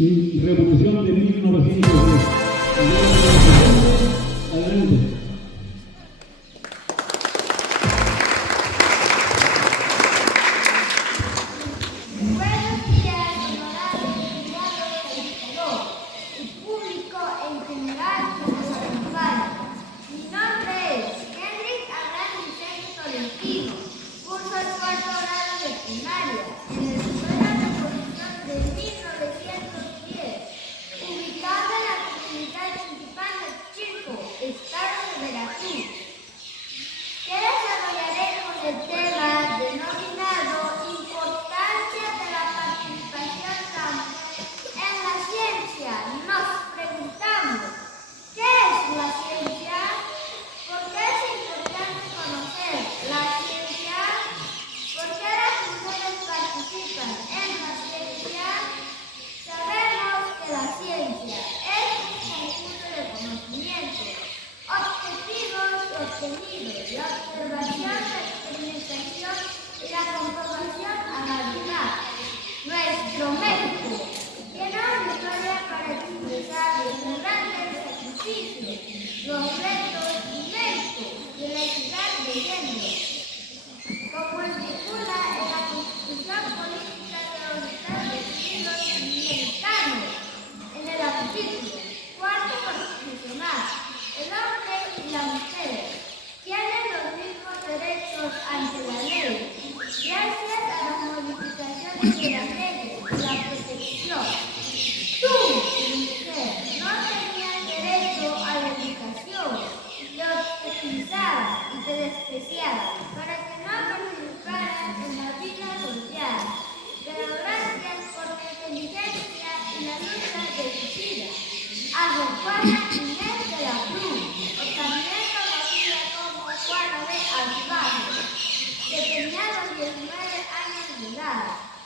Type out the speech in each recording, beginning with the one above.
Revolución de 1910. Adelante.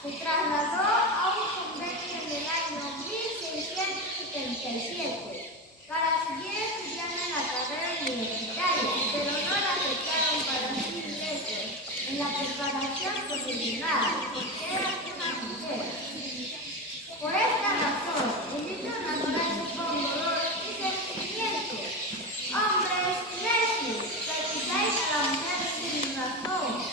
Se trasladó a un convento en el año 1677 para seguir estudiando en la carrera universitaria, pero no la aceptaron para sus ingresos en la preparación profesional, porque era una mujer. Por esta razón, el libro natural con dolor y sentimiento. Hombres necios, practicáis a la mujer sin razón,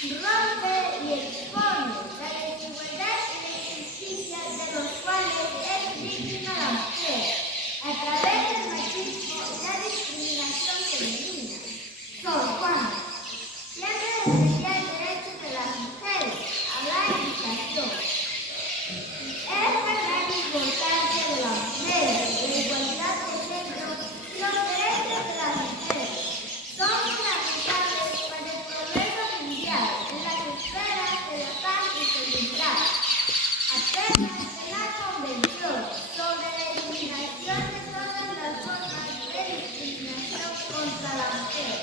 rompe y expone la desigualdad y la injusticia de los cuales es víctima la mujer, a través del machismo y la discriminación femenina. Sor Juana siempre defendía el derecho de las mujeres a la educación. Es la gran importancia de las mujeres, de la igualdad de género y los derechos de las mujeres. Son fundamentales para el progreso mundial en las esferas de la paz y seguridad. Apenas en la Convención sobre la eliminación de todas las formas de discriminación contra la mujer.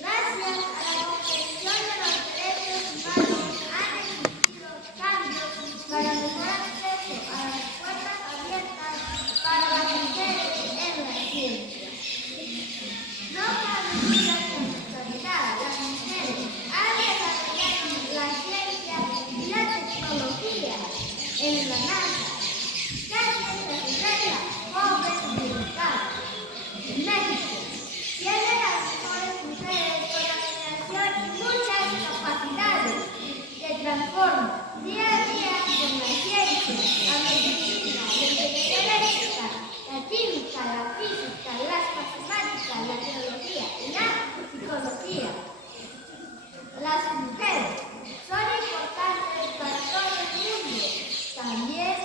Gracias a la comprensión de los derechos humanos han existido cambios para mejor acceso a las puertas abiertas para las mujeres en la ciencia. No cabe duda que en la actualidad las mujeres han desarrollado la ciencia y la tecnología en la NASA. Carmen Ferreira, joven militar, México, tiene las mejores mujeres con la generación y muchas capacidades que transforman día a día con la ciencia, la medicina, la ingeniería eléctrica, la química, la física, las matemáticas, la teología y la psicología. Las mujeres son importantes para todo el mundo. También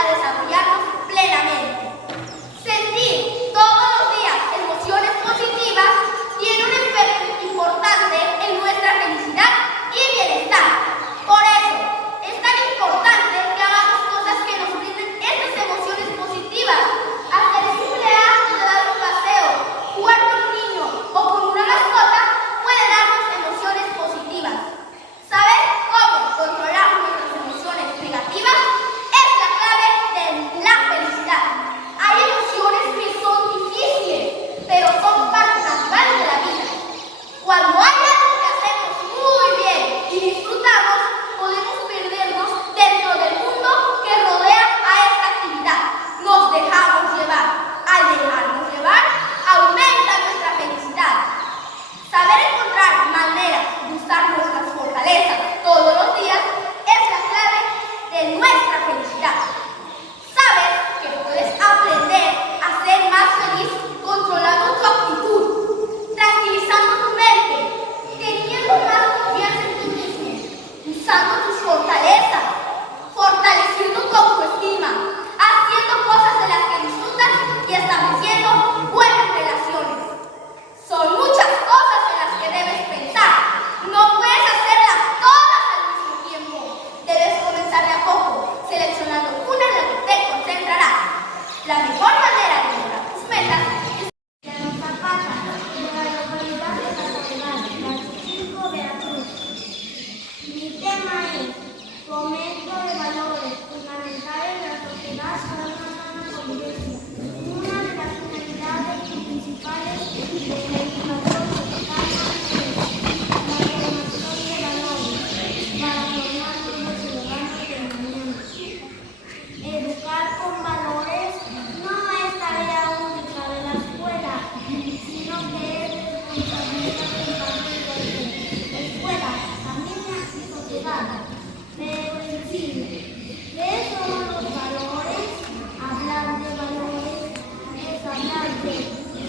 a desarrollarnos plenamente. Sentir todos los días emociones positivas tiene un efecto importante en nuestra felicidad y bienestar. Por eso, es tan importante que hagamos cosas que nos brinden estas emociones positivas. Hacer el cumpleaños, de dar un paseo, jugar con un niño o con una mascota puede darnos emociones positivas. Saber cómo controlar nuestras emociones negativas es la clave de la felicidad. Hay emociones que son difíciles, pero son parte natural de la vida. Cuando hay algo que hacemos muy bien y disfrutamos, podemos perdernos dentro del mundo que rodea a esta actividad. Nos dejamos llevar. Al dejarnos llevar, aumenta nuestra felicidad. Saber encontrar maneras de usar nuestras fortalezas todos los días es la clave de nuestra felicidad. Sabes que puedes aprender a ser más feliz controlando tu actitud, tranquilizando tu mente, teniendo más confianza en ti mismo, usando tus fortalezas, fortaleciendo tu autoestima, haciendo cosas de las que disfrutas y estableciendo buenas relaciones. Son muchas cosas en las que debes pensar. No puedes hacerlas todas al mismo tiempo. Debes comenzar de a poco, seleccionando una en la que te concentrarás. La mejor manera de lograr tus metas es Emiliano Zapata, de la localidad de Catedral, Chico, Veracruz. Mi tema es fomento de valores fundamentales de la sociedad para una sana convivencia. Una de las finalidades principales de la educación mexicana es la formación de valores para formar nuevos ciudadanos de mañana. Educar con valores no es tarea única de la escuela, sino que es responsabilidad compartida de escuela, familia y sociedad. Pero en sí, ¿qué son los valores? Hablar de valores es hablar de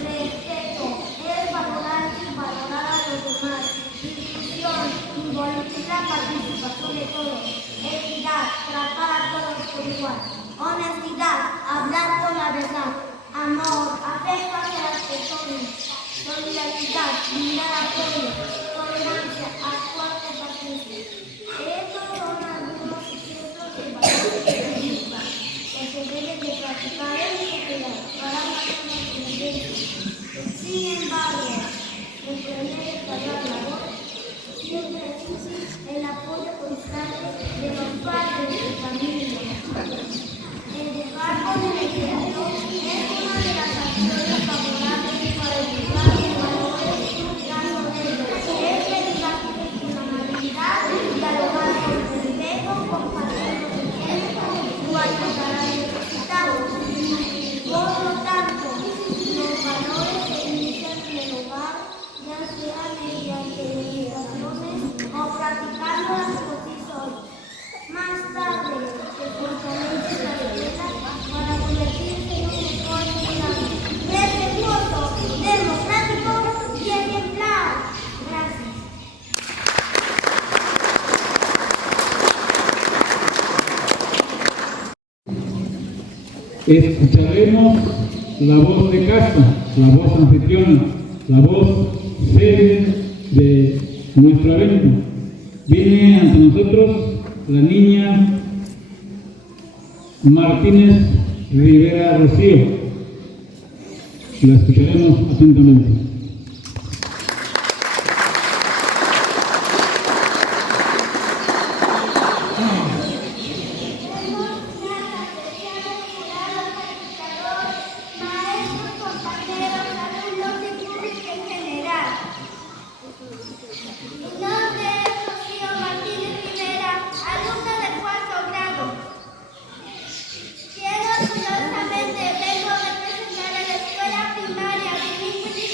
respeto, es valorar y valorar a los demás. Inclusión involucra la participación de todos. Equidad, tratar a todos por igual. Honestidad, hablar con la verdad. Amor, afecto hacia las personas. Solidaridad, brindar apoyo. Tolerancia, actuar con paciencia. Estos son algunos ejemplos de valores que se deben de practicar en la sociedad para una buena convivencia. Sin embargo, emprender esta gran labor siempre exige el apoyo constante de los padres y familia. Educar con el ejemplo es una de las acciones favorables para educar en valores dando de ellos. Es educar con amabilidad, dialogar con respeto, compartir los ejemplos o ayudar a necesitados. Por lo tanto, los valores se inician en el hogar, ya sea mediante meditaciones o practicándolas por sí solos. Más tarde, se fortalece la defensa para convertirse en un mejor ciudadano, respetuoso, democrático y ejemplar. Gracias. Escucharemos la voz de casa, la voz anfitriona, la voz sede de nuestro evento. Viene ante nosotros la niña Martínez Rivera Rocío. La escucharemos atentamente. Orgullosamente vengo a representar a la escuela primaria bilingüe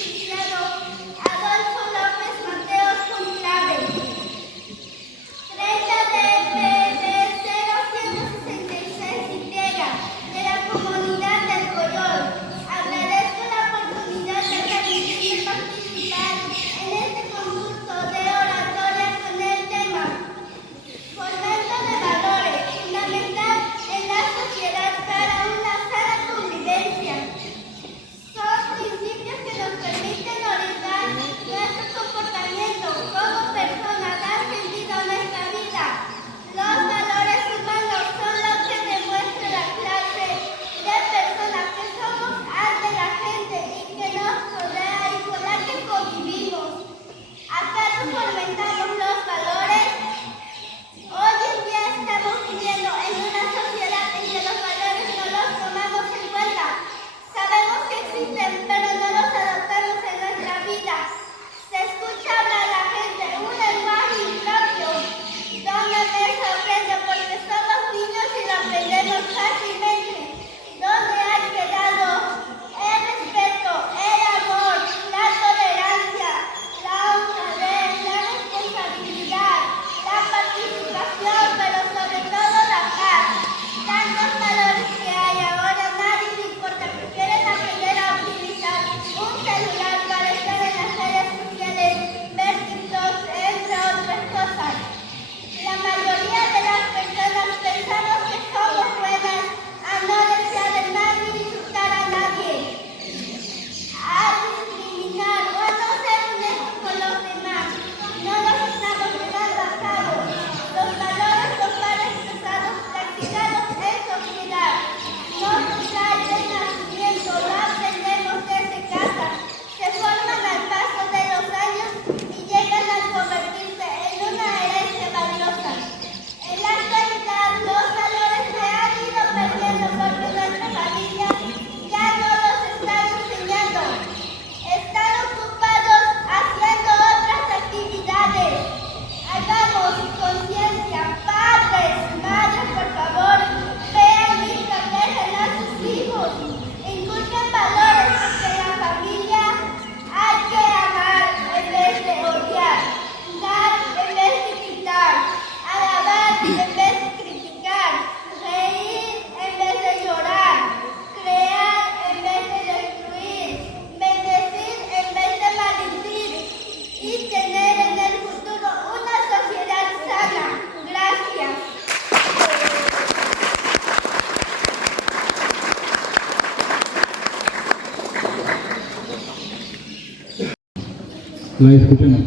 La escuchamos.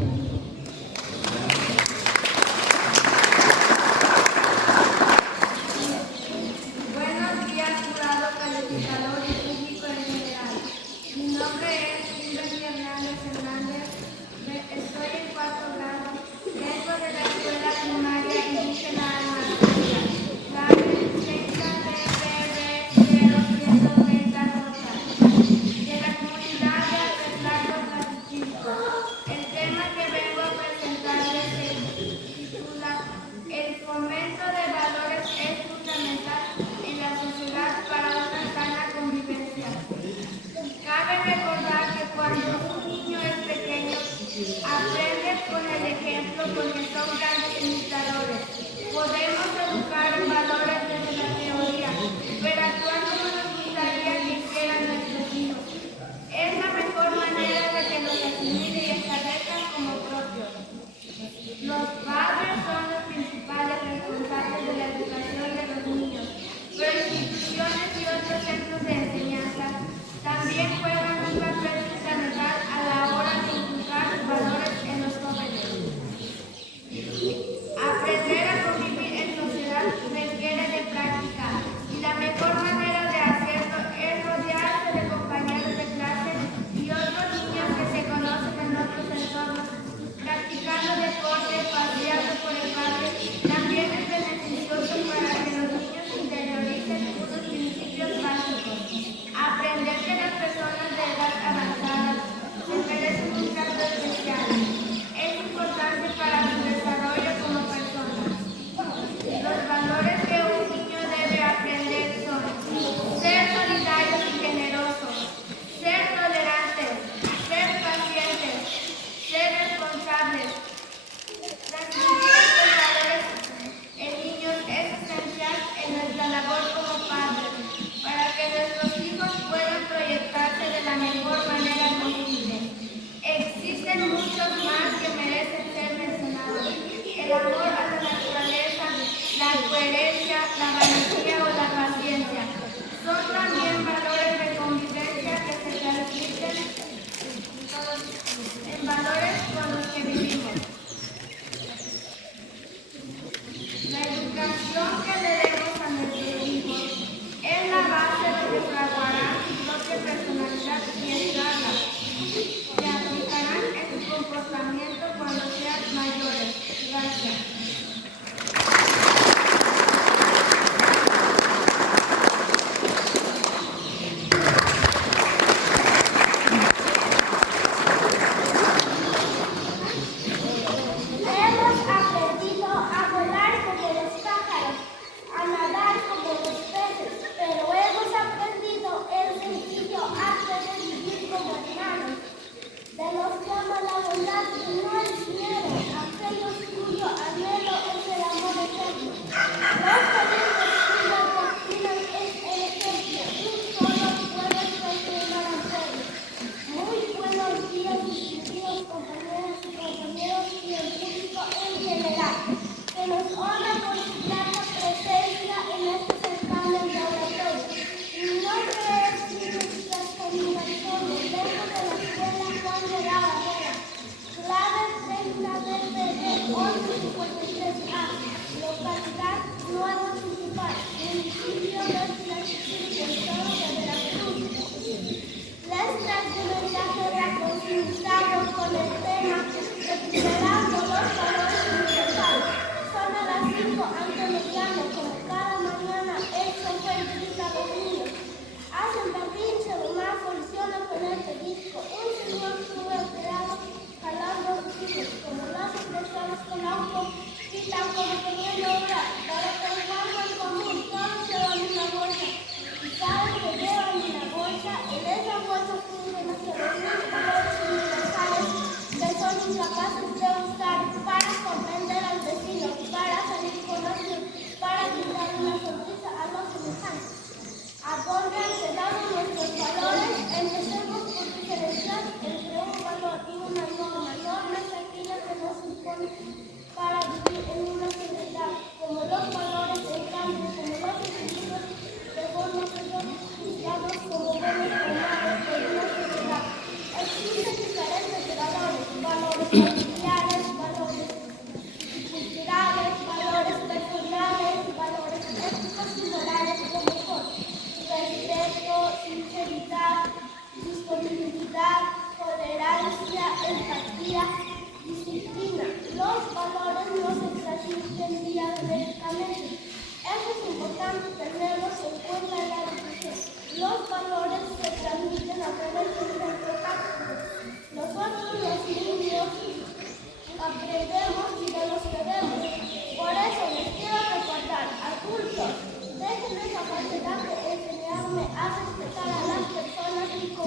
Buenos días, jurado calificador y público en general. Mi nombre es Kimberly Hernández Hernández. Estoy en cuarto grado. Vengo de la escuela primaria indígena Almacencia. Clave 60 de la comunidad de Atlaco Tlaxcalco. El tema que vengo a presentarles se titula El fomento de valores es fundamental en la sociedad para una sana convivencia. Cabe recordar que cuando un niño es pequeño, aprende con el ejemplo porque son grandes imitadores. Podemos educar en valores desde la teoría, pero actuar como nos gustaría que hicieran nuestros hijos. Es la mejor manera de que los asimile y establezcan como propios. Los padres son los principales responsables de la educación de los niños, pero instituciones y otros centros de enseñanza también juegan un papel fundamental a la hora de inculcar valores en los jóvenes. Aprender a convivir en sociedad requiere de práctica y la mejor manera de hacerlo es rodearse de compañeros de clase y otros niños que se conocen en otros entornos, practicando deporte, paseando por el parque. También es beneficioso para que los niños interioricen unos principios básicos. Aprender que las personas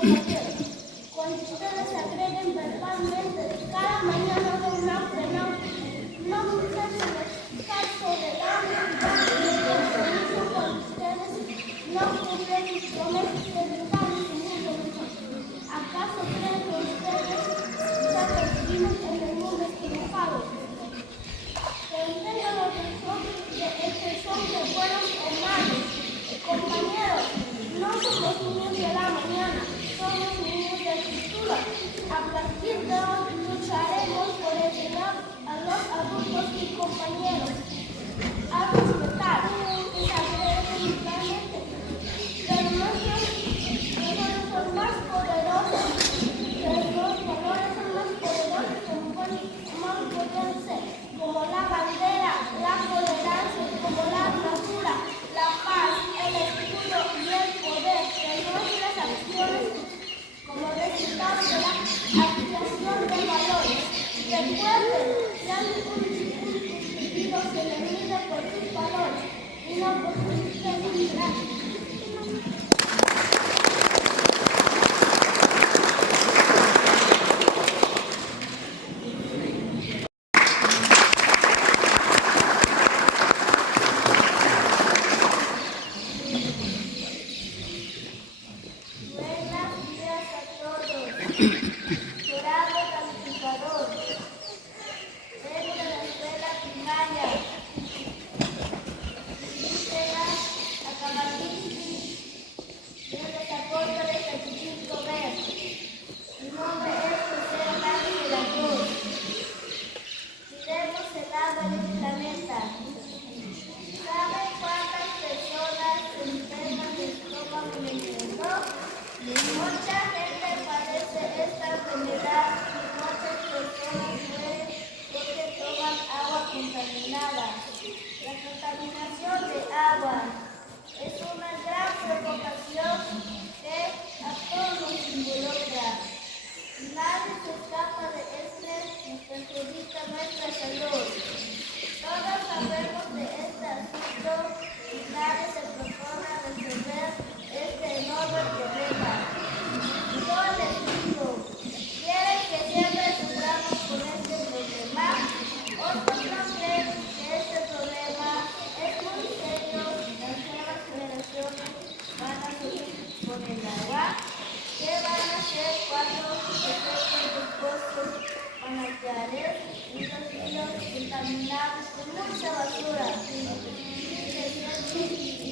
compañeros, cuando ustedes se agreguen verbalmente, cada mañana de una frena, no muchachos, caso del año, compromiso con ustedes, no cumplen sus promesas de educar en su mundo mejor. ¿Acaso creen que ustedes se perciben en el mundo equivocado? Tengan la razón de son de buenos o malos. Compañeros, no somos niños de la mañana, somos niños del futuro. A partir de hoy lucharemos por enseñar a los adultos y compañeros a respetar, que se agreguen mutuamente. Pero nuestros valores son más poderosos, como podrían ser, como la bandera, la tolerancia, como la natura, la paz, el escudo y el poder de nuestras acciones como resultado de la aplicación de valores. Recuerden, un individuo se le mide por sus valores y no por sus felicidades. Jurado calificador, vengo de la escuela primaria, Gisela Acabadisi, del desacuerdo de Cachichito Ver. Mi nombre es José Hernández de la Cruz. Cuidemos el agua en el planeta. ¿Saben cuántas personas se enferman de estómago en el mundo? Mucha gente padece esta enfermedad y muchas personas mueren porque toman agua contaminada. La contaminación de agua es una gran preocupación que a todos nos involucra. Nadie se escapa de este y perjudica nuestra salud. Todos sabemos de este asunto y nadie se propone a resolver este enorme problema. Yo les digo, ¿quieren que siempre suframos con este problema? Otros no creen que este problema es muy serio. Las nuevas generaciones van a sufrir con el agua. ¿Qué van a hacer cuando se sequen los pozos manantiales y los ríos contaminados con mucha basura,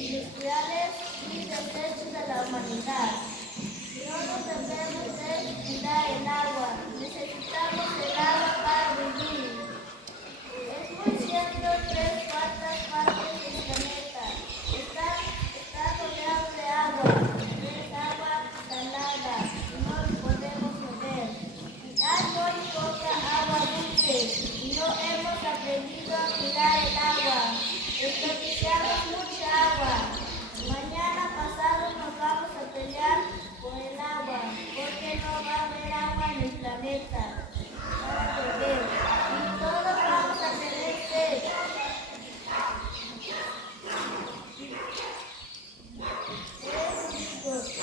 industriales y desechos de la humanidad? No nos debemos de cuidar el agua, necesitamos el agua para vivir. Es muy cierto, 3/4 partes del planeta está rodeado de agua, es agua salada, no lo podemos beber. Hay muy poca agua dulce y no hemos aprendido a cuidar el agua. Desperdiciamos mucha agua. Mañana pasado nos vamos a pelear por el agua, porque no va a haber agua en el planeta para beber y todos vamos a tener sed.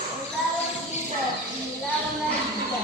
El agua es vida y el agua no es vida.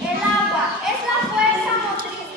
El agua es la fuerza motriz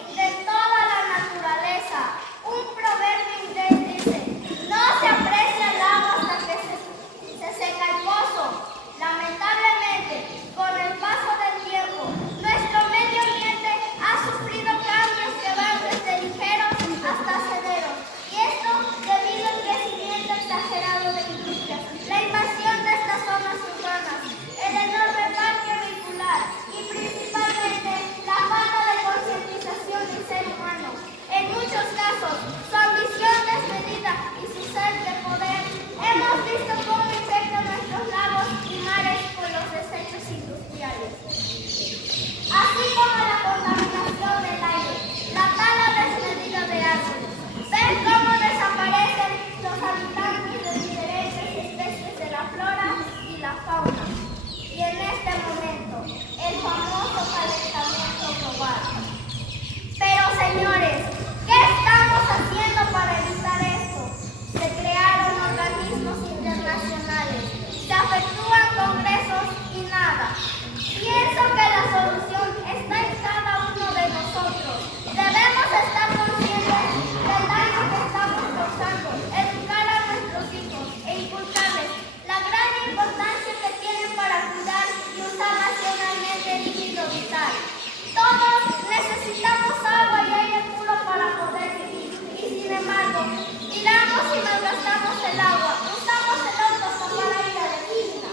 tiramos y malgastamos el agua, usamos el auto hasta para ir a la tienda.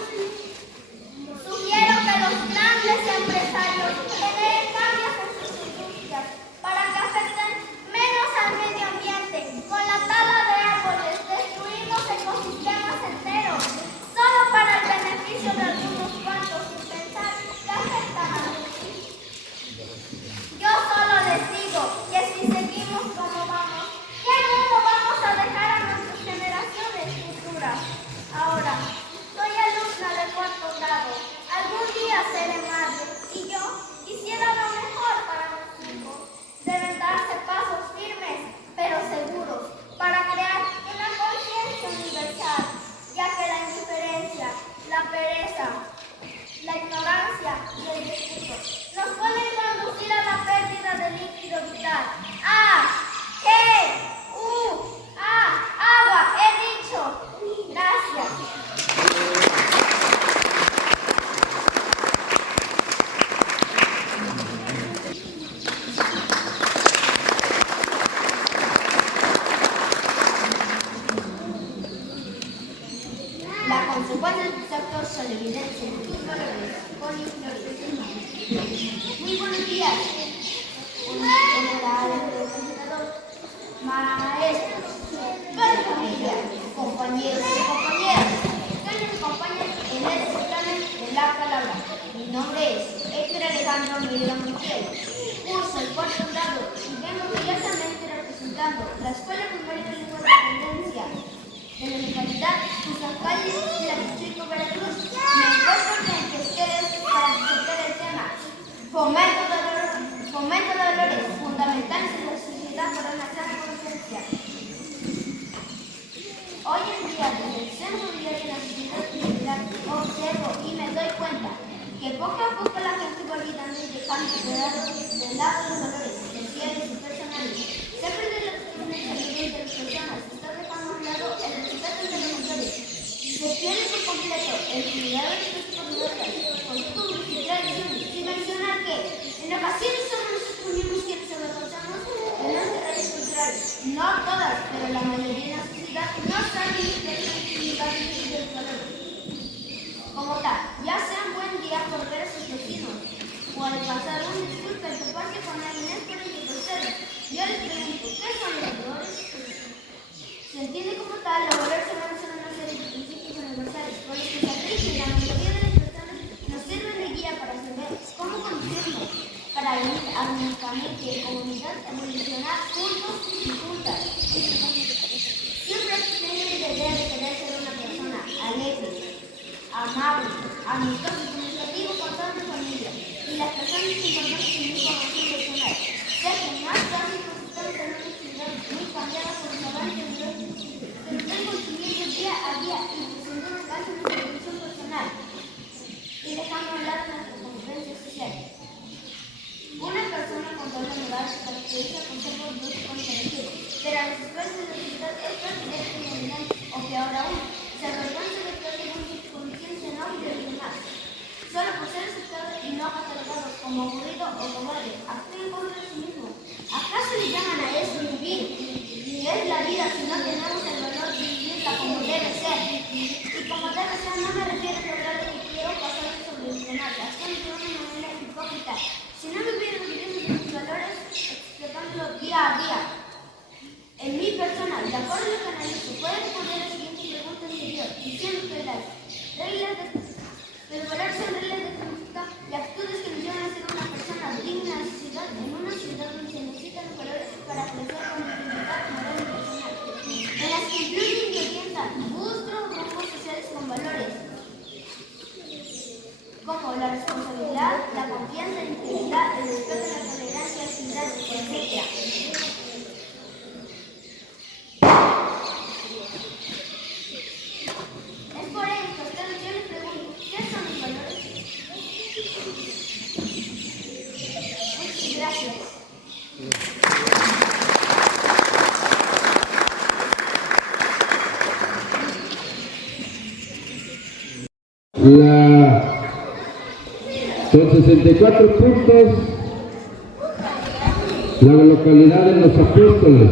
Sugiero que los grandes empresarios generen cambios en sus industrias para que afecten menos al medio ambiente. Con la tala de árboles destruimos ecosistemas enteros, solo para el beneficio de algunos cuantos, sin pensar que afectan a los otros. Yo solo les digo que si seguimos como vamos, ¿qué mundo vamos a dejar a nuestras generaciones futuras? Ahora, soy alumna de cuarto grado. Algún día seré madre y yo quisiera lo mejor para mis hijos. Deben darse pasos firmes, pero seguros, para crear una conciencia universal, ya que la indiferencia, la pereza, la ignorancia y el disgusto nos pueden conducir a la pérdida del líquido vital. Agua, he dicho. Gracias. La consecuencia de tus actos son evidentes en tus valores. Muy buenos días, honorables representantes, maestros, padres de familia, compañeros y compañeras que nos acompañan en el certamen de la palabra. Mi nombre es Héctor Alejandro Miguel Montiel, curso el cuarto grado y vengo orgullosamente representando la Escuela Primaria de Lengua de Dependencia de la localidad Cusacali de la Distrito Veracruz. Me encuentro frente a ustedes para discutir el tema fomento de valores fundamentales en la sociedad para una sana conciencia. Hoy en día, desde el centro de la sociedad, observo y me doy cuenta que poco a poco la gente va olvidando y dejando de lado los valores sociales y personales. Se pierde la salud de las personas, se está dejando a un lado el respeto de los mayores. Se pierde por completo el cuidado de los comunidades, costumbres y tradiciones, sin mencionar que en ocasiones somos nosotros mismos quienes avergonzamos de nuestras redes culturales. No todas, pero la mayoría de la sociedad no sabe ni los valores. Como tal, ya sea un buen día por ver a sus vecinos o al pasar un discurso y toparse con alguien es por el que procede. Yo les pregunto, ¿qué son los valores? Se entiende como tal, los valores son una serie de principios universales por los que se rigen la mayoría de las personas, nos sirven de guía para saber cómo conducirnos, para ir armónicamente en comunidad, evolucionar juntos y juntas. Siempre he tenido la idea de querer ser una persona alegre, amable, amistosa y comunicativa con toda mi familia y las personas importantes en mi formación personal. Sé que más tarde estamos en una ciudad muy cambiada por los avances de los principios, pero estoy construyendo día a día y presentando un cambio en nuestra evolución personal y dejando a un lado nuestra convivencia social. Una persona con doble moral se caracteriza por ser orgulloso y comprometido, pero a los esfuerzos de la sociedad es prácticamente indominante, o peor aún, se avergüenza de que tenga una conciencia enorme de los demás. Solo por ser aceptado y no catalogado como aburrido o cobarde, actúa en contra de sí mismo. ¿Acaso le llaman a eso vivir? Ni es la vida si no tenemos el valor de vivirla como debe ser. Y como debe ser no me refiero a lograr lo que quiero pasar sobre los demás, actuando de una manera hipócrita, sino vivir viviendo de mis valores, explotándolo día a día. En mi persona, de acuerdo a lo que analizo, puedo responder la siguiente pregunta anterior, diciendo que las reglas del valor son reglas de conducta y actitudes que nos llevan a ser una persona digna de la sociedad en una ciudad donde se necesitan los valores para crecer con dignidad moral y personal, en las que incluyen y orientan grupos sociales con valores como la responsabilidad, la confianza, la integridad, el respeto, la tolerancia, la actividad, etc. Es por esto que yo les pregunto, ¿qué son los valores? Muchas gracias. Son 64 puntos la localidad de Los Apóstoles.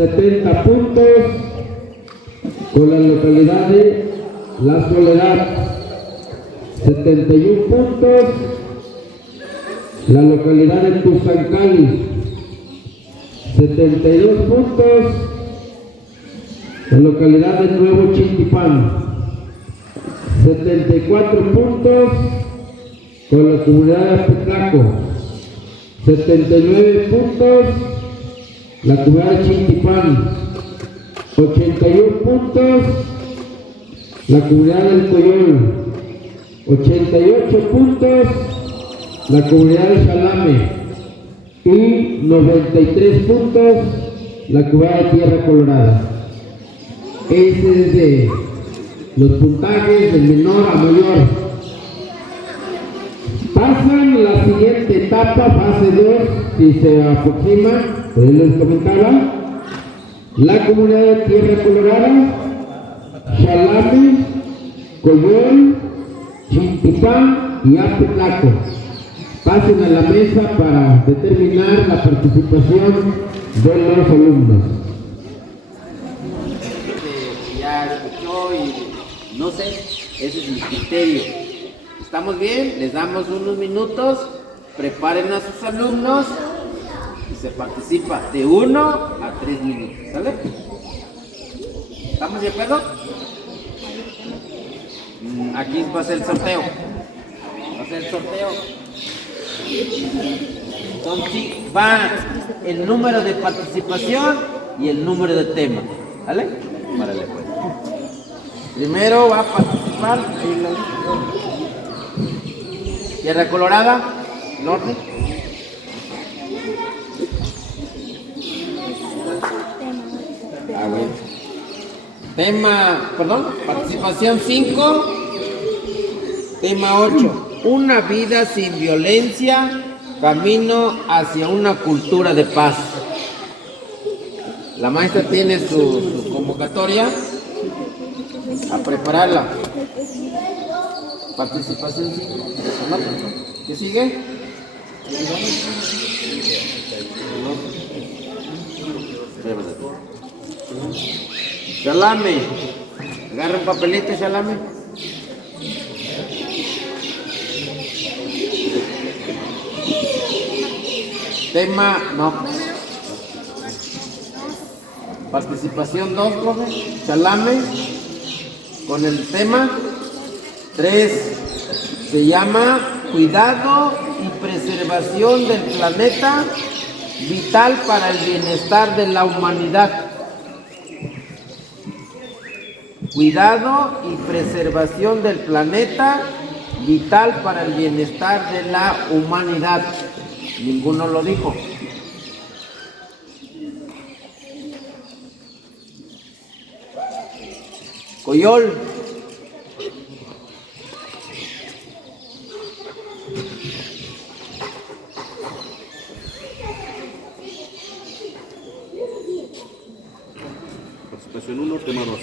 70 puntos con la localidad de La Soledad. 71 puntos la localidad de Tuzancali. 72 puntos la localidad de Nuevo Chintipán. 74 puntos con la comunidad de Apetlaco. 79 puntos la comunidad de Chintipán. 81 puntos la comunidad del Coyol. 88 puntos la comunidad de Chalame. Y 93 puntos la comunidad de Tierra Colorada. Ese es de los puntajes de menor a mayor. Pasan la siguiente etapa, fase 2, si se aproxima, pues les comentaba, la comunidad de Tierra Colorada, Chalame, Coyol, Chintipán y Apetlaco. Pasen a la mesa para determinar la participación de los alumnos. Ya escuchó y no sé, ese es mi criterio. ¿Estamos bien? Les damos unos minutos, preparen a sus alumnos y se participa de 1 a 3 minutos, ¿sale? ¿Estamos de acuerdo? Aquí va a ser el sorteo. Va a ser el sorteo. Entonces va el número de participación y el número de tema, ¿vale? Párale, pues. Primero va a participar Tierra Colorada, norte. Bueno. Tema, perdón, participación 5, tema 8. Una vida sin violencia, camino hacia una cultura de paz. La maestra tiene su convocatoria a prepararla. Participación 5. ¿Qué sigue? Chalame. Agarra un papelito, Chalame. Tema, no. Participación 2, profe. Chalame. Con el tema 3. Se llama Cuidado y preservación del planeta, vital para el bienestar de la humanidad. Cuidado y preservación del planeta, vital para el bienestar de la humanidad. Ninguno lo dijo. Coyol. Participación 1, tema 2.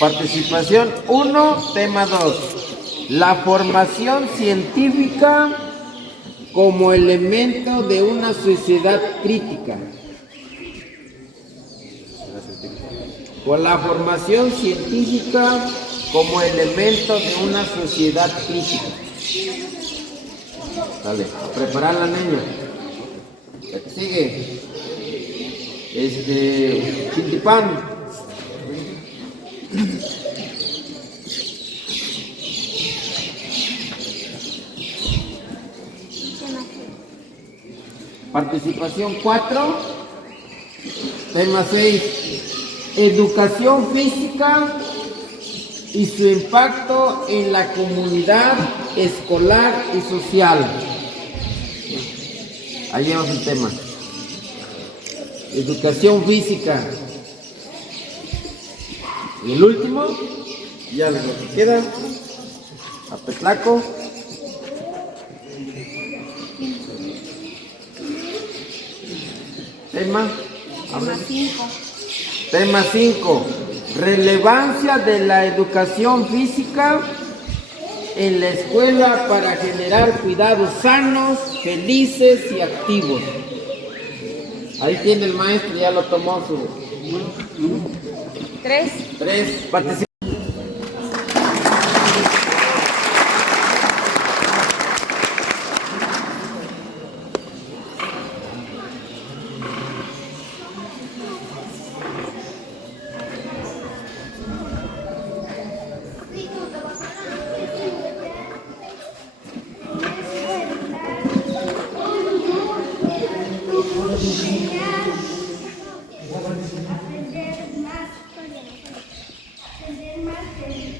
Participación 1, tema 2. La formación científica como elemento de una sociedad crítica. Con la formación científica como elemento de una sociedad crítica. Dale, a preparar la niña. La que sigue. Chintipán. Participación 4, tema 6, educación física y su impacto en la comunidad escolar y social. Ahí llevamos el tema. Educación física. Y el último, ya lo que queda, Apetlaco. Tema 5. Tema 5. Relevancia de la educación física en la escuela para generar cuidados sanos, felices y activos. Ahí tiene el maestro, ya lo tomó su Tres. Tres. Participa. Aprender más de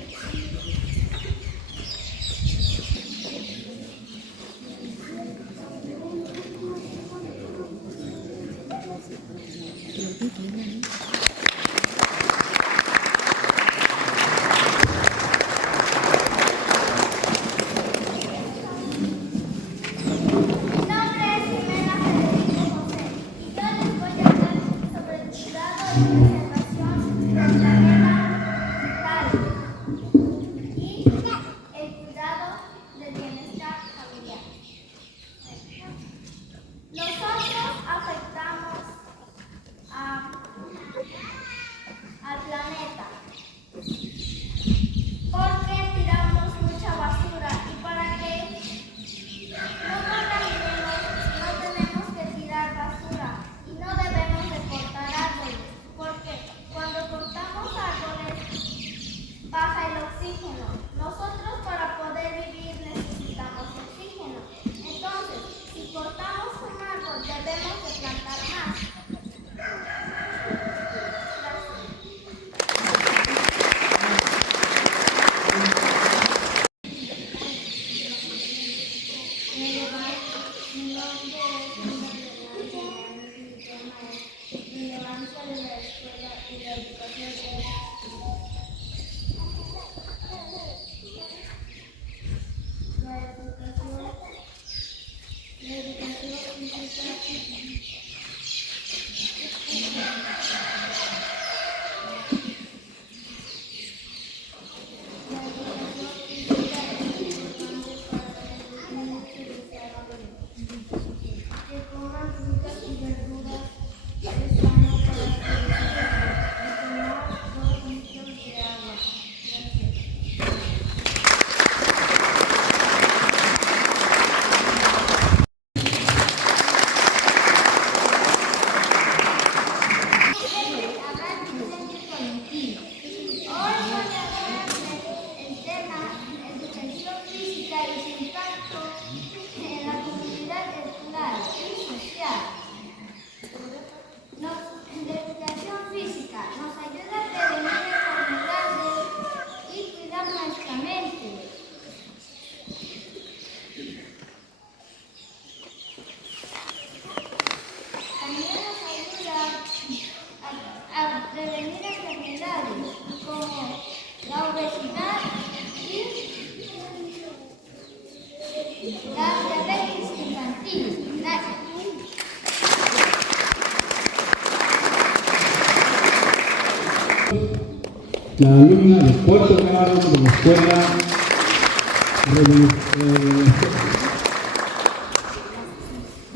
la alumna de cuarto grado de la escuela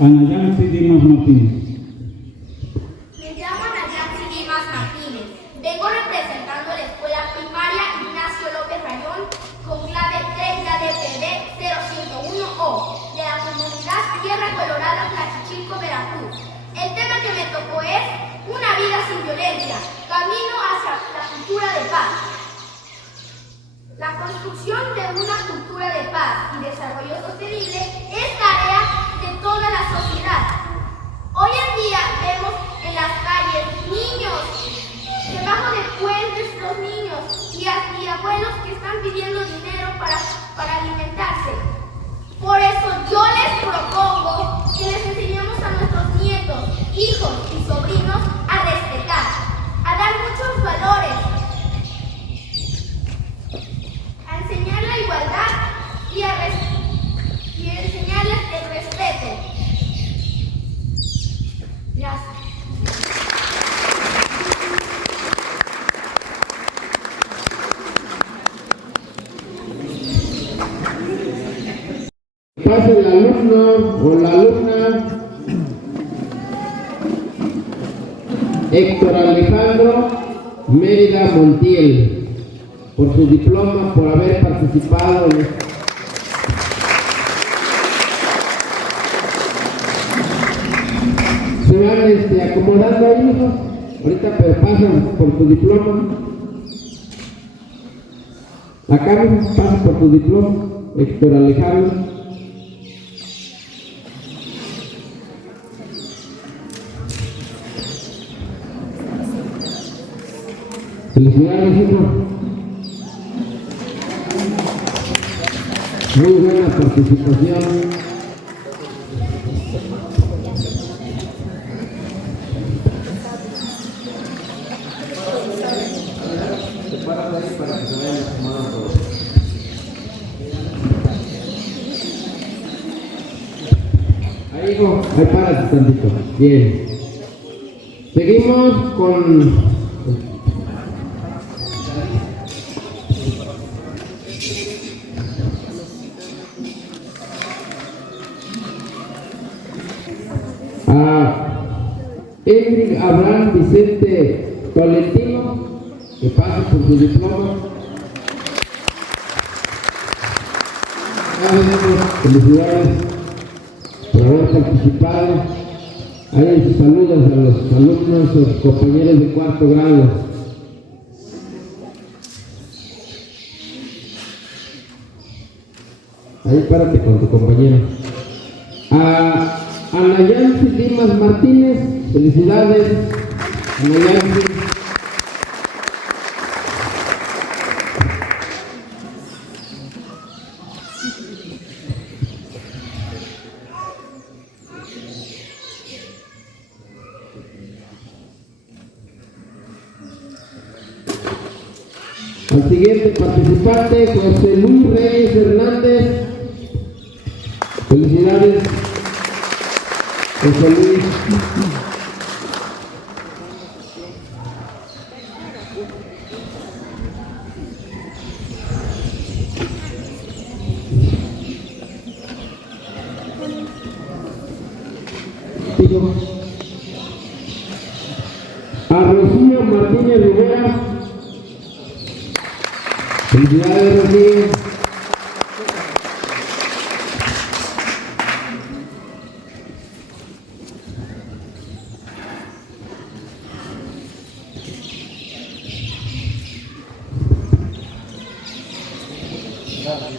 Ana Yancy Dimas Martínez. Me llamo Ana Yancy Dimas Martínez. Vengo representando la escuela primaria Ignacio López Rayón con clave 30DPD 0101O de la comunidad Tierra Colorada, Tlaxichilco, Veracruz. El tema que me tocó es una vida sin violencia, camino hacia la cultura de paz. La construcción de una cultura de paz y desarrollo sostenible es tarea de toda la sociedad. Hoy en día vemos en las calles niños, debajo de puentes los niños y abuelos que están pidiendo dinero para alimentarse. Por eso yo les propongo que les enseñemos a nuestros nietos, hijos y sobrinos a respetar, a dar muchos valores, a enseñar la igualdad y enseñarles el respeto. Gracias. Pase el alumno o la alumna. Héctor Alejandro Mérida Montiel, por su diploma, por haber participado en este. Se van acomodando ahí, hijos. Ahorita pasan por tu diploma. Acá pasa por tu diploma, Héctor Alejandro. Felicidades, hijo. Muy buena participación. Ahí, hijo, ahí párate tantito. Bien. Seguimos con Enrique Abraham Vicente Tolentino, que pase por su diploma. Felicidades por haber participado. Ahí sus saludos a los alumnos, a los compañeros de cuarto grado. Ahí párate con tu compañero. A Anayansi Dimas Martínez, felicidades, Anayansi. Al siguiente participante, José Luis Reyes Hernández, felicidades, José Luis. A Rocío Martínez Rivera, felicidades, Rocío.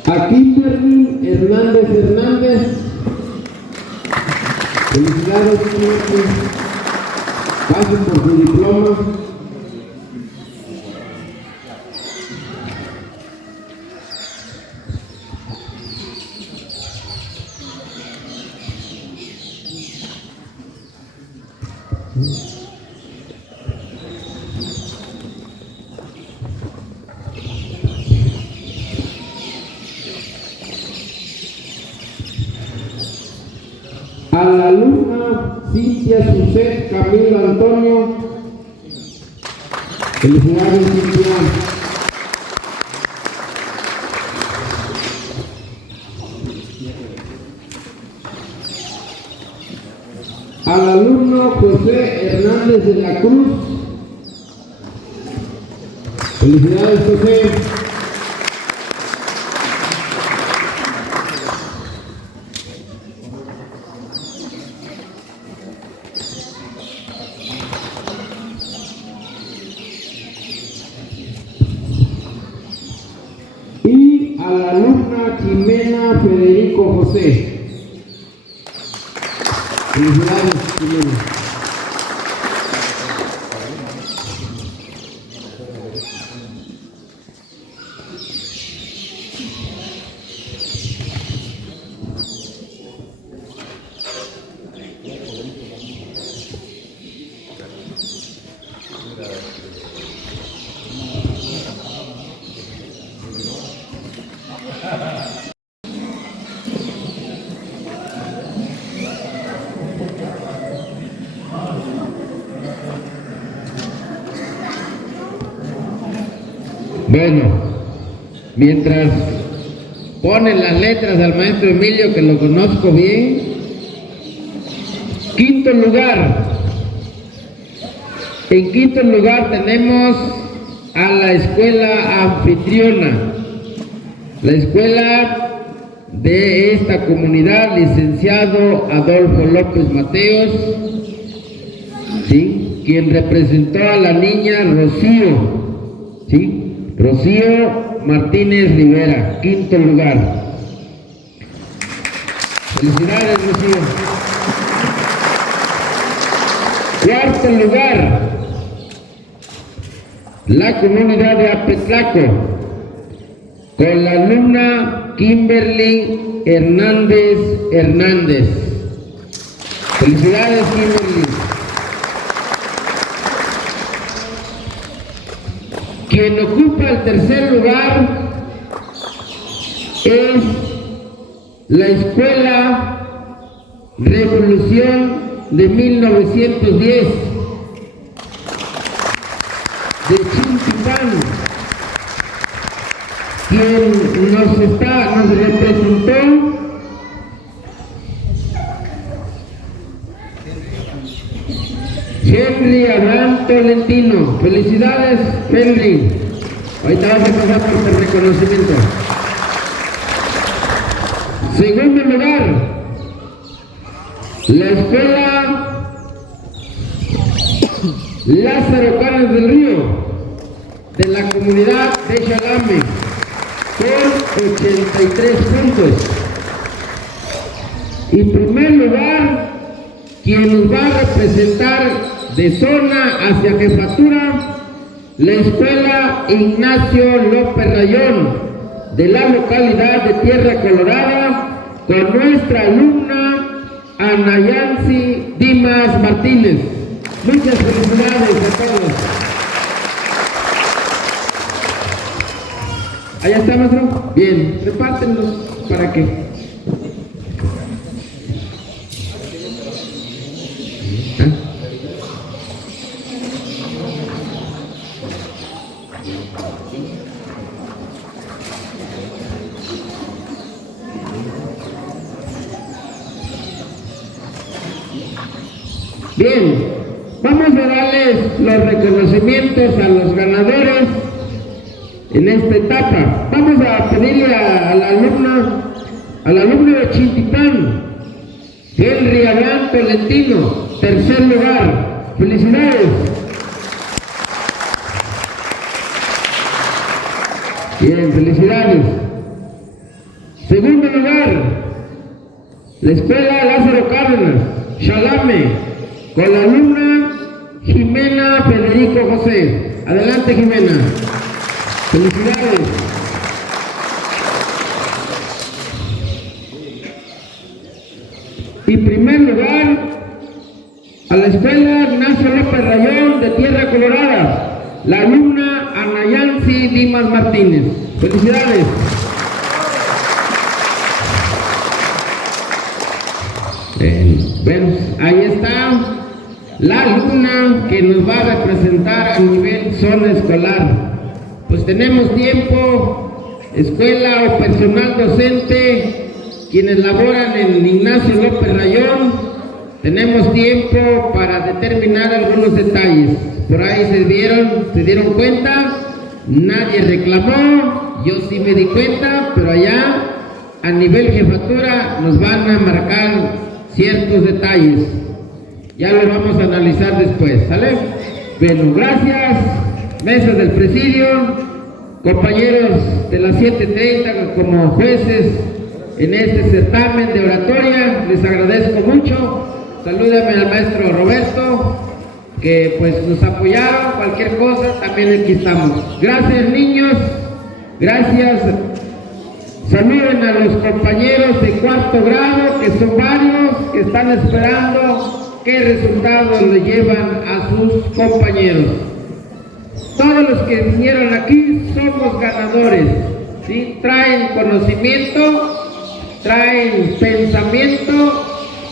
A Kimberly Hernández Hernández, felicidades, Kimberly. Pasen por su diploma. A la alumna Cintia Suset Camilo Antonio, felicidades, Cintia. Al alumno José Hernández de la Cruz, felicidades, José. Y a la alumna Jimena Federico José. Felicidades, Jimena. Bueno, mientras ponen las letras al maestro Emilio, que lo conozco bien. Quinto lugar, En quinto lugar tenemos a la escuela anfitriona. La escuela de esta comunidad, licenciado Adolfo López Mateos, ¿sí?, quien representó a la niña Rocío, ¿sí?, Rocío Martínez Rivera, quinto lugar. Felicidades, Rocío. Cuarto lugar, la comunidad de Apetlaco, con la alumna Kimberly Hernández. Felicidades, Kimberly. Quien ocupa el tercer lugar es la Escuela Revolución de 1910 de Chintipán, quien nos representó Henry Abraham Tolentino. Felicidades, Henry. Ahorita vas a pasar por el reconocimiento. Segundo lugar, la escuela Lázaro Cárdenas del Río, de la comunidad de Chalame, con 83 puntos. En primer lugar, quien nos va a representar de zona hacia jefatura, la escuela Ignacio López Rayón, de la localidad de Tierra Colorada, con nuestra alumna Anayansi Dimas Martínez. Muchas felicidades a todos. ¿Allá está, maestro? Bien, repártenlos para que... Bien, vamos a darles los reconocimientos a los ganadores en esta etapa. Vamos a pedirle al alumno de Chintipán, Henry Abraham Tolentino, tercer lugar. Felicidades. Bien, felicidades. Segundo lugar, la escuela Lázaro Cárdenas, Chalame, con la alumna Jimena Federico José. Adelante, Jimena. Felicidades. Y primer lugar, a la escuela Ignacio López Rayón de Tierra Colorada, la alumna Anayansi Dimas Martínez. Felicidades. Bueno, ahí está la alumna que nos va a representar a nivel zona escolar. Pues tenemos tiempo, escuela o personal docente, quienes laboran en Ignacio López Rayón, tenemos tiempo para determinar algunos detalles. Por ahí se dieron cuenta, nadie reclamó, yo sí me di cuenta, pero allá a nivel jefatura nos van a marcar ciertos detalles. Ya lo vamos a analizar después, ¿sale? Bueno, gracias, mesa del presidio, compañeros de las 7:30 como jueces en este certamen de oratoria, les agradezco mucho. Salúdame al maestro Roberto, que pues nos apoyaron, cualquier cosa, también aquí estamos. Gracias, niños, gracias. Saluden a los compañeros de cuarto grado, que son varios, que están esperando qué resultados le llevan a sus compañeros. Todos los que vinieron aquí somos ganadores, ¿sí? Traen conocimiento, traen pensamiento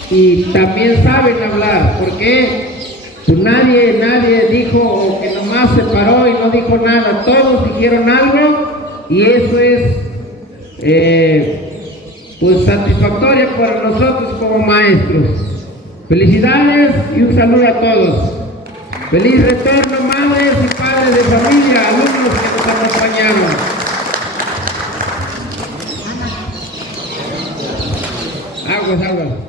y también saben hablar, porque pues nadie dijo, o que nomás se paró y no dijo nada, todos dijeron algo, y eso es pues satisfactoria para nosotros como maestros. Felicidades y un saludo a todos. Feliz retorno, madres y padres de familia, alumnos que nos acompañaron. Aguas, aguas.